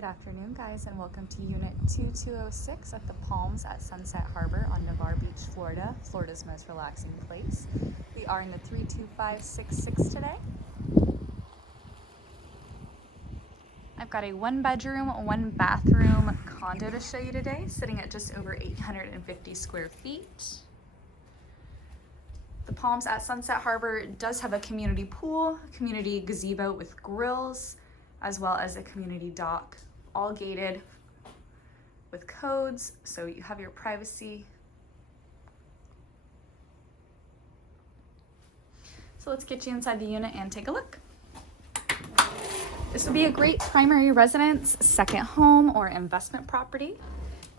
Good afternoon, guys, and welcome to Unit 2206 at the Palms at Sunset Harbor on Navarre Beach, Florida, Florida's most relaxing place. We are in the 32566 today. I've got a 1-bedroom, 1-bathroom condo to show you today, sitting at just over 850 square feet. The Palms at Sunset Harbor does have a community pool, community gazebo with grills, as well as a community dock, all gated with codes, so you have your privacy. So let's get you inside the unit and take a look. This would be a great primary residence, second home, or investment property.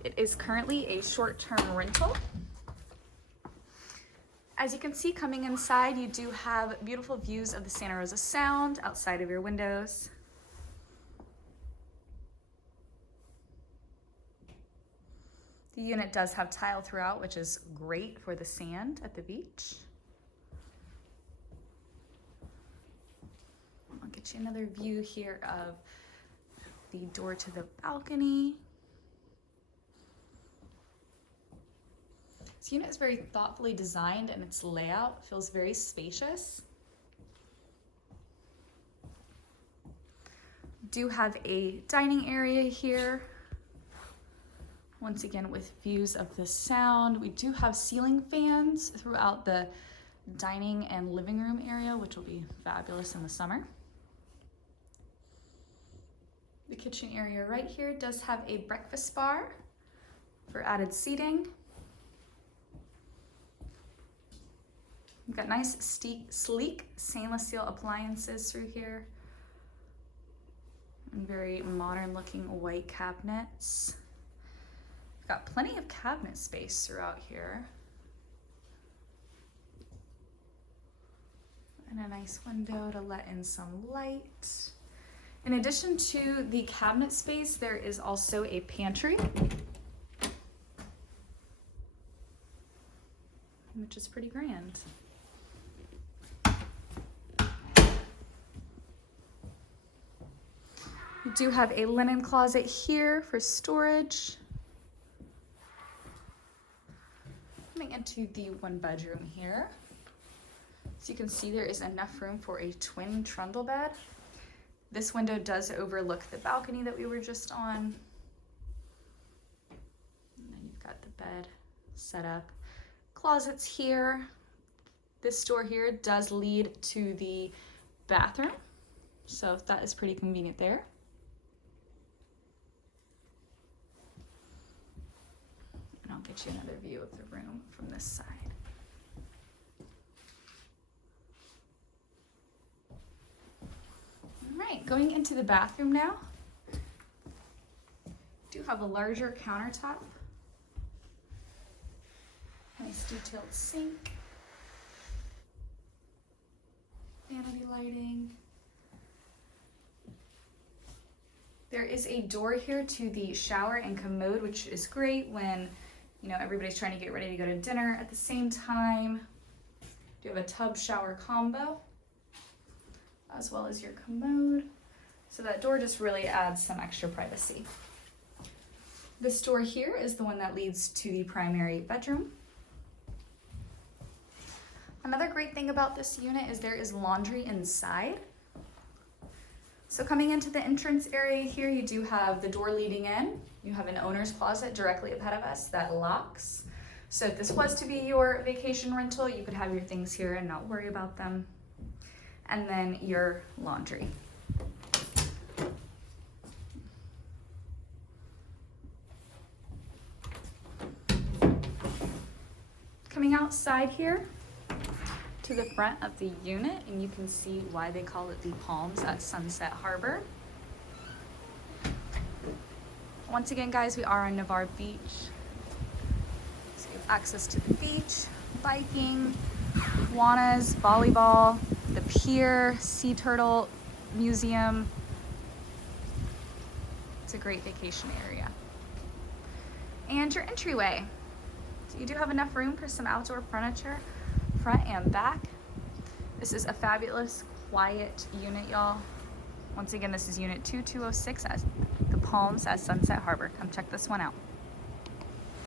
It is currently a short-term rental. As you can see, coming inside, you do have beautiful views of the Santa Rosa Sound outside of your windows. The unit does have tile throughout, which is great for the sand at the beach. I'll get you another view here of the door to the balcony. This unit is very thoughtfully designed, and its layout feels very spacious. Do have a dining area here. Once again, with views of the sound. We do have ceiling fans throughout the dining and living room area, which will be fabulous in the summer. The kitchen area right here does have a breakfast bar for added seating. We've got nice, sleek stainless steel appliances through here. And very modern looking white cabinets. Got plenty of cabinet space throughout here. And a nice window to let in some light. In addition to the cabinet space, there is also a pantry, which is pretty grand. We do have a linen closet here for storage. Coming into the 1-bedroom here. So you can see there is enough room for a twin trundle bed. This window does overlook the balcony that we were just on. And then you've got the bed set up. Closets here. This door here does lead to the bathroom, so that is pretty convenient there. And I'll get you another view of the room from this side. All right, going into the bathroom now. Do have a larger countertop. Nice detailed sink. Vanity lighting. There is a door here to the shower and commode, which is great when everybody's trying to get ready to go to dinner at the same time. You have a tub shower combo, as well as your commode. So that door just really adds some extra privacy. This door here is the one that leads to the primary bedroom. Another great thing about this unit is there is laundry inside. So coming into the entrance area here, you do have the door leading in. You have an owner's closet directly ahead of us that locks. So if this was to be your vacation rental, you could have your things here and not worry about them. And then your laundry. Coming outside here to the front of the unit, and you can see why they call it the Palms at Sunset Harbor. Once again, guys, we are on Navarre Beach. So you have access to the beach, biking, iguanas, volleyball, the pier, sea turtle museum. It's a great vacation area. And your entryway. So you do have enough room for some outdoor furniture, front and back. This is a fabulous, quiet unit, y'all. Once again, this is unit 2206 at the palms at Sunset Harbor. Come check this one out.